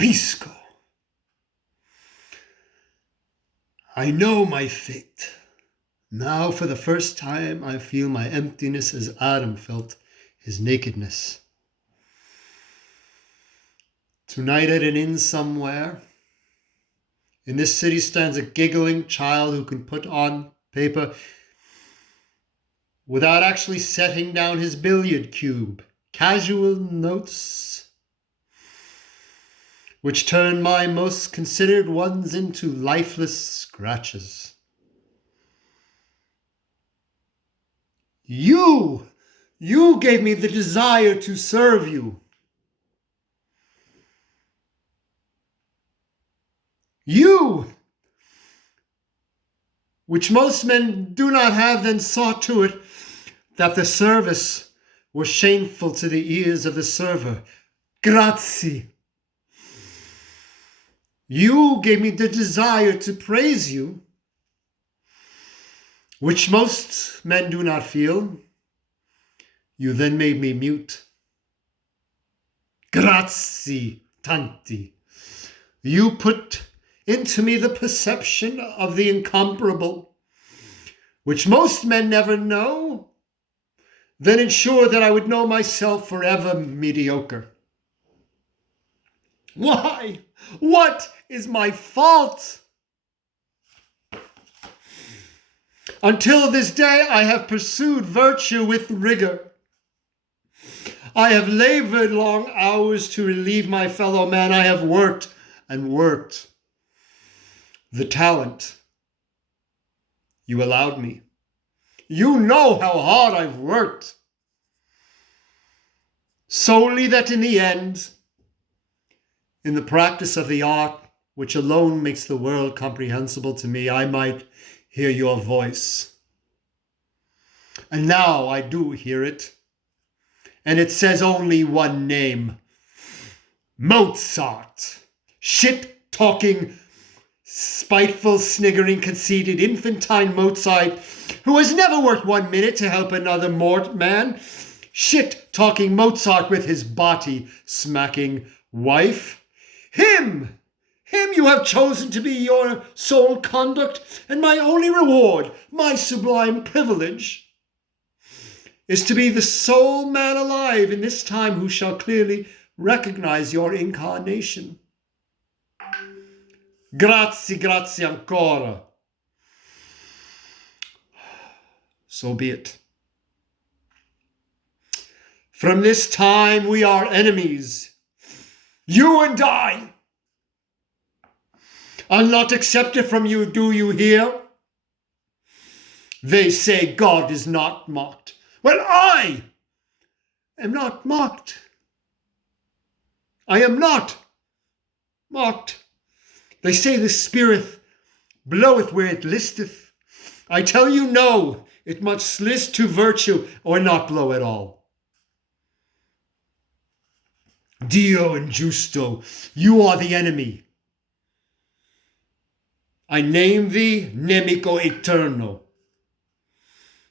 capisco. I know my fate. Now for the first time I feel my emptiness as Adam felt his nakedness. Tonight at an inn somewhere, in this city stands a giggling child who can put on paper without actually setting down his billiard cube casual notes which turn my most considered ones into lifeless scratches. You gave me the desire to serve you. You, which most men do not have, then saw to it that the service was shameful to the ears of the server. Grazie. You gave me the desire to praise you, which most men do not feel. You then made me mute. Grazie tanti. You put into me the perception of the incomparable, which most men never know, then ensure that I would know myself forever mediocre. Why? What is my fault? Until this day, I have pursued virtue with rigor. I have labored long hours to relieve my fellow man. I have worked and worked. The talent you allowed me. You know how hard I've worked. Solely that in the end, in the practice of the art which alone makes the world comprehensible to me, I might hear your voice. And now I do hear it. And it says only one name. Mozart. Shit-talking, spiteful, sniggering, conceited, infantine Mozart, who has never worked 1 minute to help another man. Shit-talking Mozart with his body-smacking wife. Him you have chosen to be your sole conduct, and my only reward, my sublime privilege, is to be the sole man alive in this time who shall clearly recognize your incarnation. Grazie ancora. So be it. From this time we are enemies. You and I. I'll not accept it from you, do you hear? They say God is not mocked. Well, I am not mocked. I am not mocked. They say the Spirit bloweth where it listeth. I tell you, no, it must list to virtue or not blow at all. Dio injusto, you are the enemy. I name thee nemico eterno.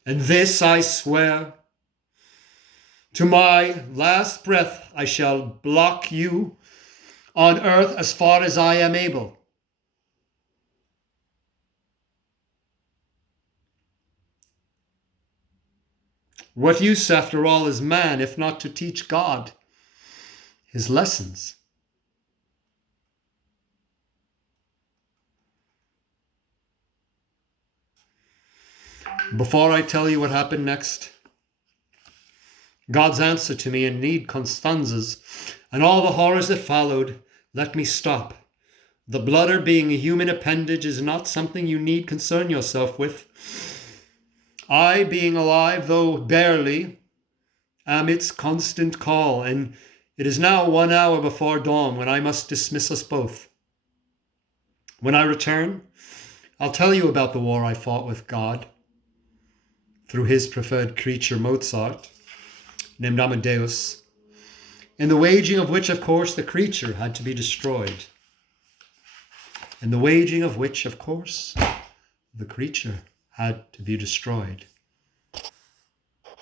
And this I swear, to my last breath I shall block you on earth as far as I am able. What use, after all, is man if not to teach God his lessons? Before I tell you what happened next, God's answer to me in need, Constanza's, and all the horrors that followed, let me stop. The bladder, being a human appendage, is not something you need concern yourself with. I, being alive, though barely, am its constant call, and it is now 1 hour before dawn when I must dismiss us both. When I return, I'll tell you about the war I fought with God through his preferred creature, Mozart, named Amadeus, in the waging of which, of course, the creature had to be destroyed. In the waging of which, of course, the creature had to be destroyed.